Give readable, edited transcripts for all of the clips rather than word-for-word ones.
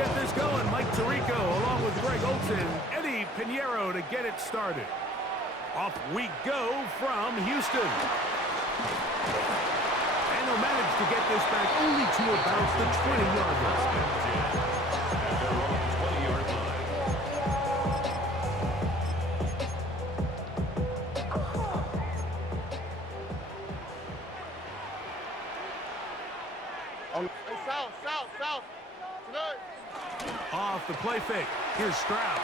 get this going. Mike Tirico along with Greg Olson, Eddie Pinheiro to get it started. Off we go from Houston. And they'll manage to get this back only to about the 20-yard line. At their own 20-yard line. South. Tonight. Off the play fake. Here's Stroud.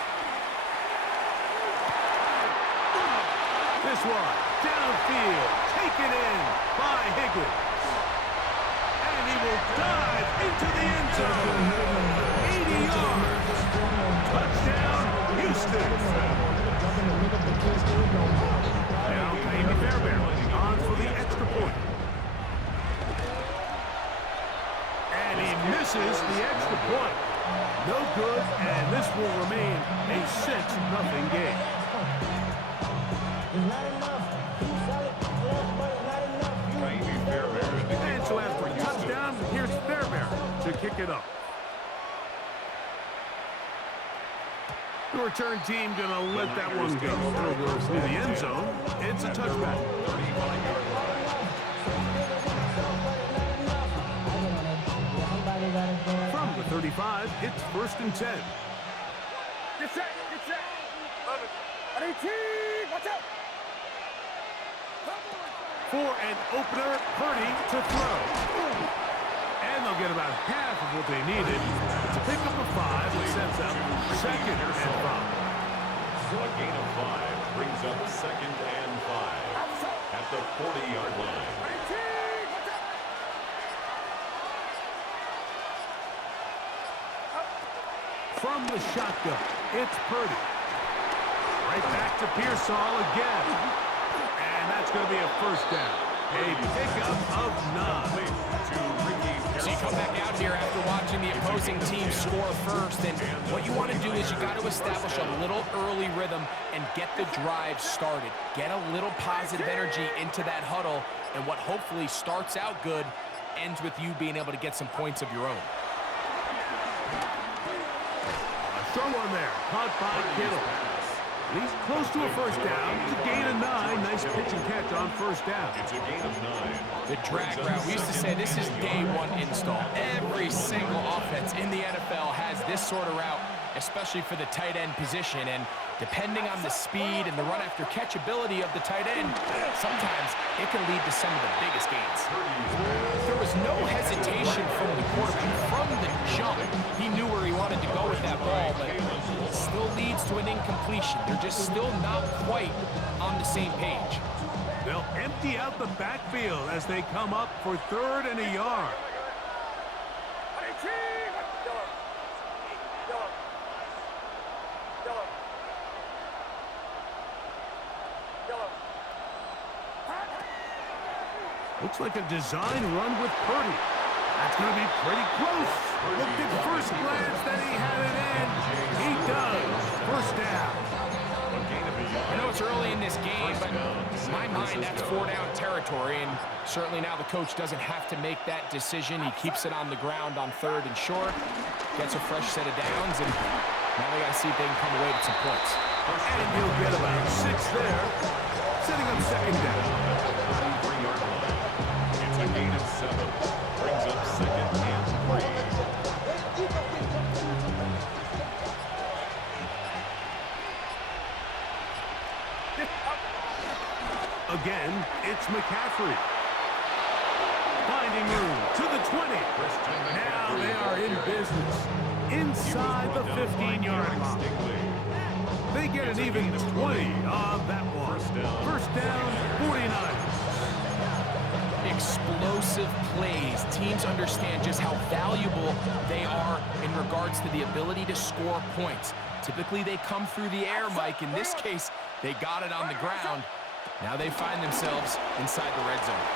This one downfield, taken in by Higgins. And he will dive into the end zone. 80 yards. Touchdown, Houston. Now Amy Fairbairn on for the extra point. And he misses the extra point. No good, and this will remain a 6-0 game. And so after a touchdown, here's Fairbairn to kick it up. The return team going to let that one go. It'll go through the end zone. It's a touchback. From the 35, it's 1st and 10. Get set. Love it. 18, watch out. For an opener, Purdy to throw. And they'll get about half of what they needed. It's a pickup of 5 that sets up 2nd and 5. A gain of 5 brings up 2nd and 5 at the 40-yard line. From the shotgun, it's Purdy. Right back to Pearsall again. And that's going to be a 1st down. A pickup of 9. So you come back out here after watching the opposing team score first, and what you want to do is you got to establish a little early rhythm and get the drive started. Get a little positive energy into that huddle, and what hopefully starts out good ends with you being able to get some points of your own. Throw one there, caught by Kittle. He's close to a 1st down. It's a gain of 9. Nice pitch and catch on 1st down. It's a gain of 9. The drag route. We used to say this is day 1 install. Every single offense in the NFL has this sort of route, especially for the tight end position. And depending on the speed and the run after catch ability of the tight end, sometimes it can lead to some of the biggest gains. There was no hesitation from the quarterback. From the jump, he knew where he wanted to go with that ball, but it still leads to an incompletion. They're just still not quite on the same page. They'll empty out the backfield as they come up for 3rd and a yard. Looks like a design run with Purdy. That's going to be pretty close. Looked at first glance that he had it in. He does. 1st down. I know it's early in this game, but in my mind, that's 4-down territory, and certainly now the coach doesn't have to make that decision. He keeps it on the ground on 3rd and short, gets a fresh set of downs, and now they got to see if they can come away with some points. And he'll get about 6 there, setting up 2nd down. It's a gain of 7. Brings up 2nd and 3. Again, it's McCaffrey. Finding room to the 20. Now they are in business. Inside the 15-yard line. They get an even 20 on that one. 1st down, 49. Explosive plays. Teams understand just how valuable they are in regards to the ability to score points. Typically, they come through the air, Mike. In this case, they got it on the ground. Now they find themselves inside the red zone.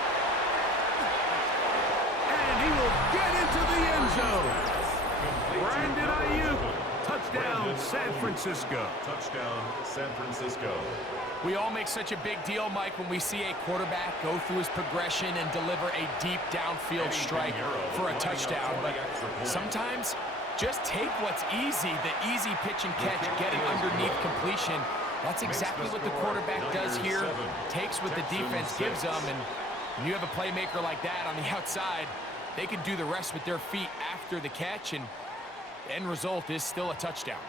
And he will get into the end zone. Brandon Ayuk. Touchdown, San Francisco. Touchdown, San Francisco. We all make such a big deal, Mike, when we see a quarterback go through his progression and deliver a deep downfield strike for a touchdown. But sometimes Just take what's easy, the easy pitch and catch, get it underneath completion. That's exactly what the quarterback does here. Takes what the defense gives them, and when you have a playmaker like that on the outside, they can do the rest with their feet after the catch, and the end result is still a touchdown.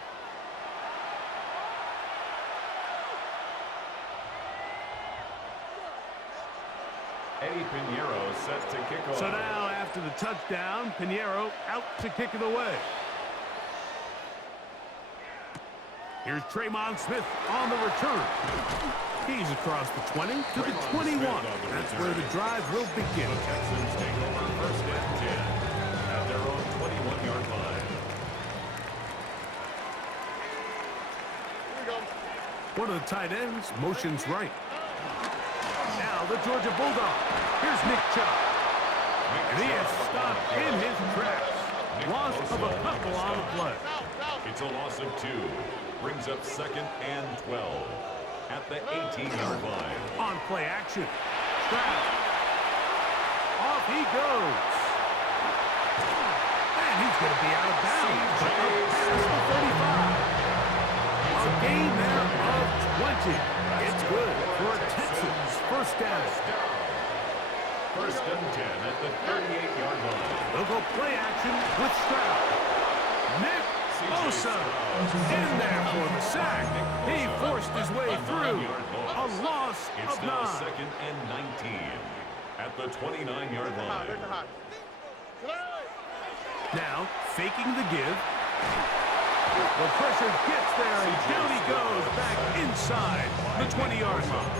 Eddie Pinheiro set to kick off. So now, after the touchdown, Pinheiro out to kick it away. Here's Tremont Smith on the return. He's across the 20 to the 21. That's where the drive will begin. The Texans take over first and 10 at their own 21-yard line. Here we go. One of the tight ends motions right. Now the Georgia Bulldog. Here's Nick Chubb. And he is stopped in his tracks. Loss of a couple on the play. It's a loss of 2. Brings up second and 12 at the 18-yard line. On play action. Stroud. Off he goes. And he's going to be out of bounds. But up past the 35. A gain there of 20. It's good for Texans first down. First and 10 at the 38-yard line. They'll go play action with Stroud. Nick Bosa in there for the sack. He forced his way through. A loss It's of now 9. second and 19 at the 29-yard line. Now faking the give. The pressure gets there, and down he goes back inside the 20-yard line.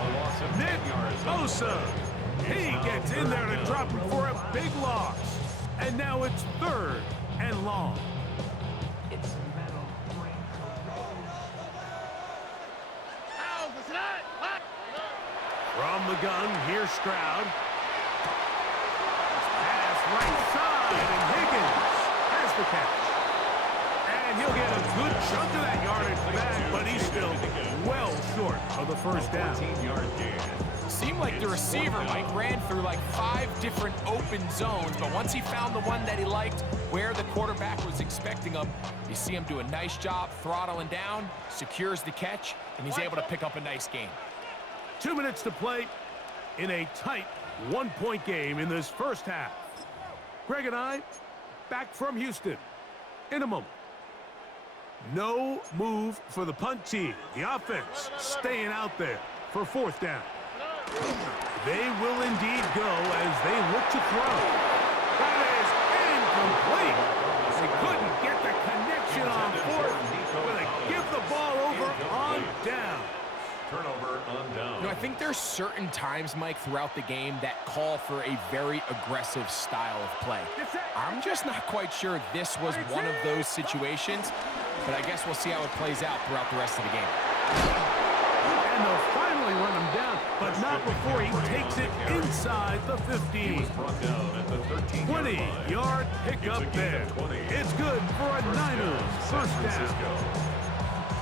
A loss of 10 Nick yards. Bosa. He gets in there to drop him for a big loss. And now it's third and long. From the gun, here's Stroud. Pass right side, and Higgins has the catch. And he'll get a good chunk of that yardage back, but he's still well short of the first down. 14-yard gain. Seemed like the receiver, Mike, ran through like 5 different open zones, but once he found the one that he liked, where the quarterback was expecting him, you see him do a nice job throttling down, secures the catch, and he's able to pick up a nice gain. 2 minutes to play in a tight one-point game in this first half. Greg and I back from Houston in a moment. No move for the punt team. The offense staying out there for fourth down. They will indeed go as they look to throw. That is incomplete. They couldn't get the connection on fourth. Will they give the ball over on down? Turnover on down. You know, I think there's certain times, Mike, throughout the game that call for a very aggressive style of play. I'm just not quite sure this was one of those situations, but I guess we'll see how it plays out throughout the rest of the game. And they'll finally run him down, but not before he takes it inside the 15. Brought down at the 13-yard line. 20-yard pickup there. It's good for a Niners first down.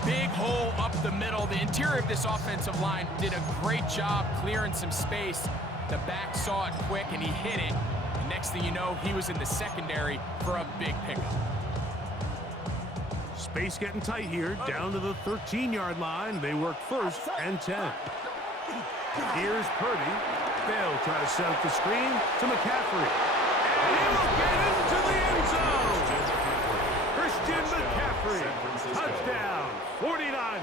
Big hole up the middle. The interior of this offensive line did a great job clearing some space. The back saw it quick, and he hit it. And next thing you know, he was in the secondary for a big pickup. Space getting tight here, down to the 13-yard line. They work first and 10. Here's Purdy. They'll try to set up the screen to McCaffrey. And he will get into the end zone. Christian McCaffrey. Touchdown, 49ers.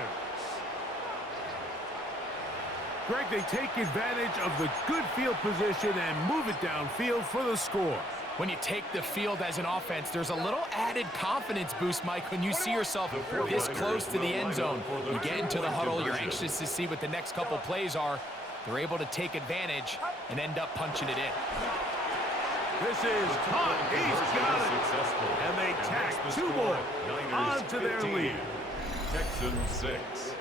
Greg, they take advantage of the good field position and move it downfield for the score. When you take the field as an offense, there's a little added confidence boost, Mike, when you see yourself this close to the end zone. You get into the huddle, you're anxious to see what the next couple plays are. They're able to take advantage and end up punching it in. This is caught. He's got it. And they tack 2 more onto their lead. Texans 6.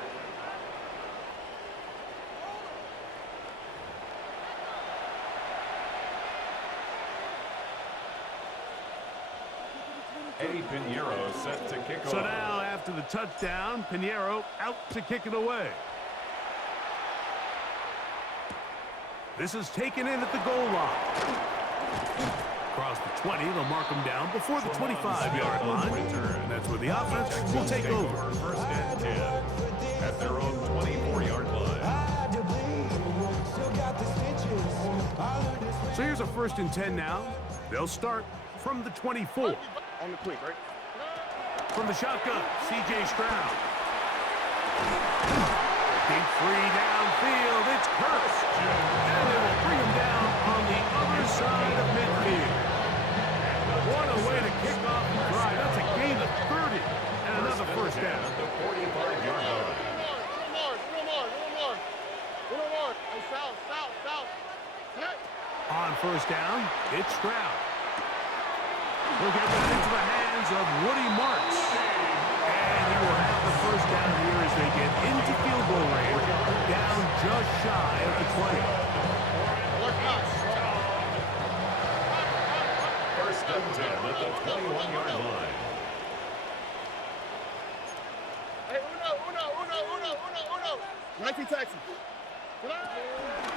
Eddie Pinheiro set to kick off. So now, after the touchdown, Pinheiro out to kick it away. This is taken in at the goal line. Across the 20, they'll mark them down before the 25-yard line. And that's where the offense will take over. First and 10 at their own 24-yard line. So here's a 1st and 10 now. They'll start from the 24. On the quick, right? From the shotgun, C.J. Stroud. Big free downfield. It's Kurtz. And they will bring him down on the other side of midfield. What a way to kick off the drive. That's a gain of 30 and another first down. At the 45-yard line. Hey, south. On first down, it's Stroud. He'll get that into the hands of Woody Marks. And he will have the first down here as they get into field goal range, down just shy of the 20. First and 10 at the 21-yard line. Hey, uno. Nike Texans.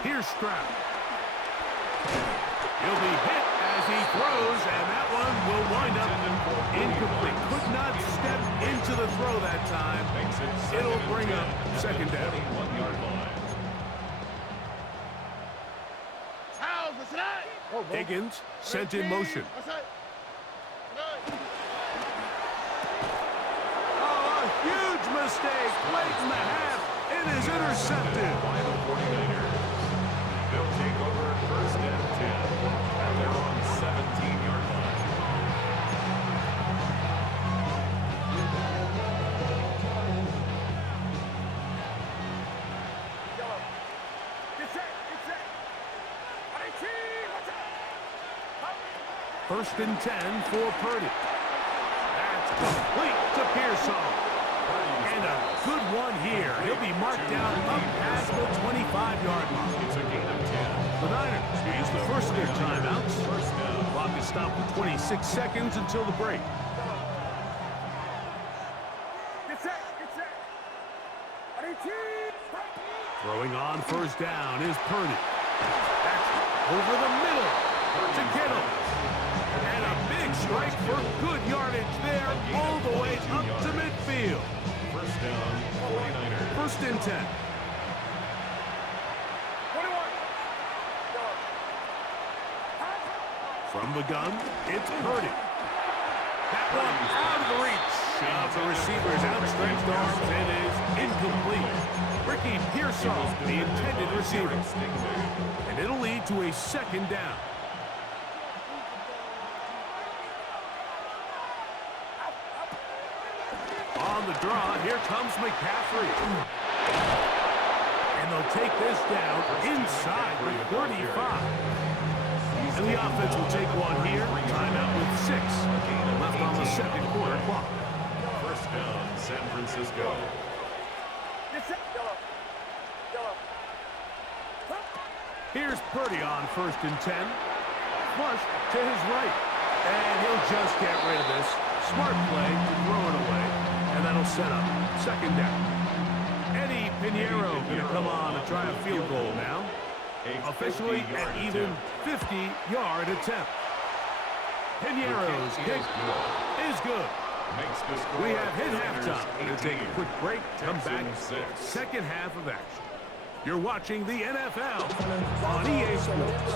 Here's Stroud. He'll be hit as he throws, and that one will wind up incomplete. Could not step into the throw that time. It'll bring up second down. 21-yard line. Higgins sent in motion. Oh, a huge mistake late in the half. It is intercepted. By the 49ers. They'll take over first and 10 at their own 17-yard line. First and 10 for Purdy. That's complete to Pearsall. And a good one here. He'll be marked down up past the 25-yard line. It's a gain of 10. The Niners use the first of their timeouts. First down. The clock is stopped at 26 seconds until the break. Throwing on first down is Purdy. That's over the middle to Kittle. And a big strike for good yardage there all the way up to midfield. First down, 49ers. First and 10. From the gun, it's Purdy. That one out of the reach of the receiver's outstretched arms. It is incomplete. Ricky Pearsall, the intended receiver. And it'll lead to a second down. On the draw, here comes McCaffrey. And they'll take this down inside the 35. And the offense will take one here. Timeout with 6 left on the second quarter clock. First down, San Francisco. Here's Purdy on first and 10. Flush to his right. And he'll just get rid of this. Smart play to throw it away. And that'll set up second down. Eddie Pinheiro going to come on and try a field goal now. Officially an even 50-yard attempt. Pinheiro's kick is good. We have hit halftime. We'll take a quick break, come back, second half of action. You're watching the NFL on EA Sports.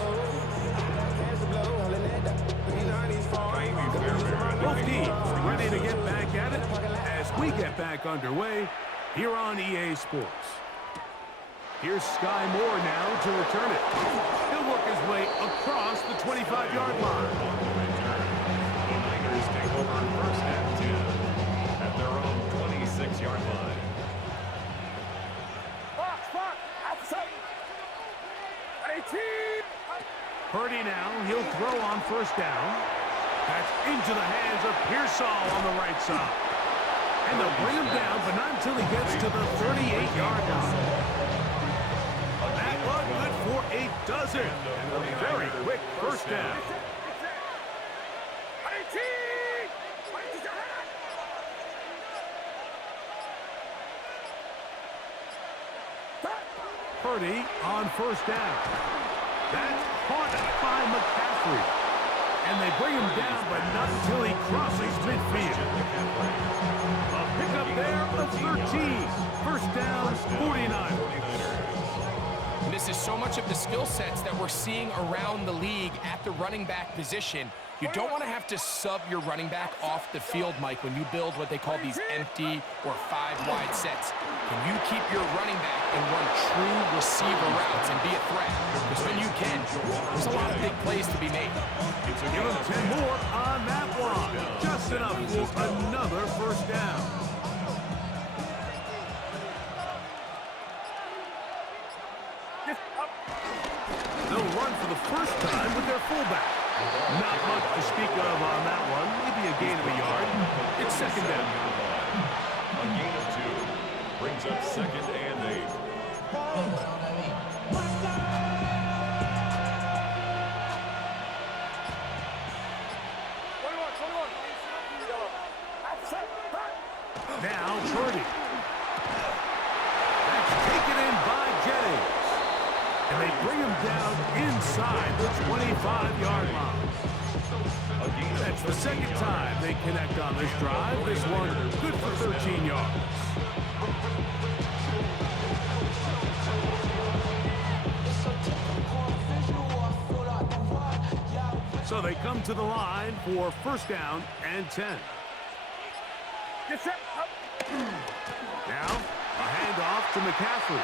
Both teams ready to get back at it as we get back underway here on EA Sports. Here's Sky Moore now to return it. He'll work his way across the 25-yard line. The Niners take over first and 10 at their own 26-yard line. Purdy now, he'll throw on first down. That's into the hands of Pearsall on the right side. And they'll bring him down, but not until he gets to the 38-yard line. That one good for a dozen. And a very quick first down. Purdy on first down. That's caught by McCaffrey. And they bring him down, but not until he crosses midfield. A pickup there of 13. First down, 49. And this is so much of the skill sets that we're seeing around the league at the running back position. You don't want to have to sub your running back off the field, Mike, when you build what they call these empty or 5-wide sets. Can you keep your running back and run true receiver routes and be a threat? Because when you can, there's a lot of big plays to be made. Give him 10 more on that one. Just enough for another first down. They'll run for the first time with their fullback. Not much to speak of on that one. Maybe a gain of a yard. It's second down. A gain of 2 brings up second and 8. Now Purdy. That's taken in by Jennings. And they bring him down inside the 25-yard line. That's the second time they connect on this drive. This one good for 13 yards. So they come to the line for first down and 10. Now, a handoff to McCaffrey.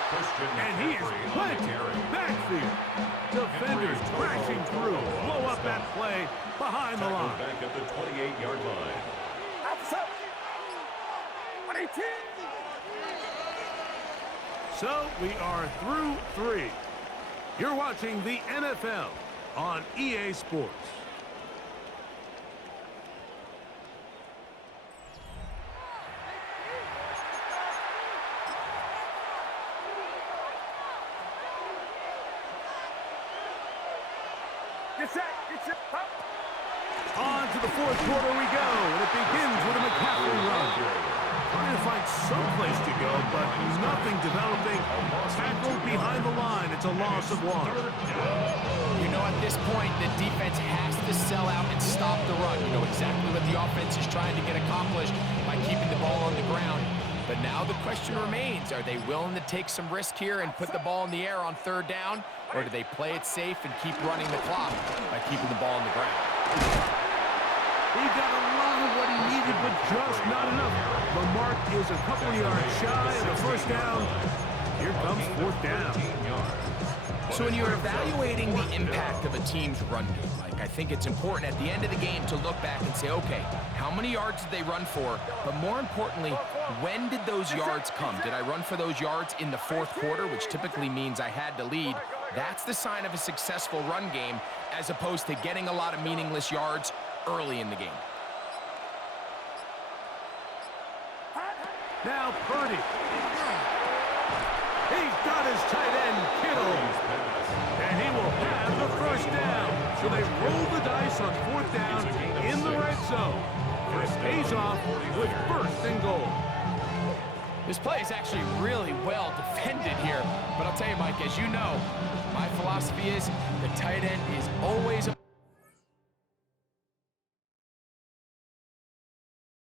And he is planted backfield. Defenders crashing through. Blow up that play behind the line. Back at the 28-yard line. So we are through 3. You're watching the NFL on EA Sports. On to the fourth quarter we go, and it begins with a McCaffrey run. Trying to find some place to go, but nothing developing. Tackled behind the line. It's a loss of 1. You know, at this point, the defense has to sell out and stop the run. You know exactly what the offense is trying to get accomplished by keeping the ball on the ground. But now the question remains, are they willing to take some risk here and put the ball in the air on third down? Or do they play it safe and keep running the clock by keeping the ball on the ground? He got a lot of what he needed, but just not enough. The mark is a couple yards shy of the first down. Here comes fourth down. So when you're evaluating the impact of a team's run game, Mike, I think it's important at the end of the game to look back and say, okay, how many yards did they run for? But more importantly, when did those yards come? Did I run for those yards in the fourth quarter, which typically means I had to lead? That's the sign of a successful run game, as opposed to getting a lot of meaningless yards early in the game. Now Purdy. He's got his tight end, Kittle. And he will have the first down. So they roll the dice on fourth down in the red zone. And it pays off with first and goal. This play is actually really well defended here. But I'll tell you, Mike, as you know, my philosophy is the tight end is always a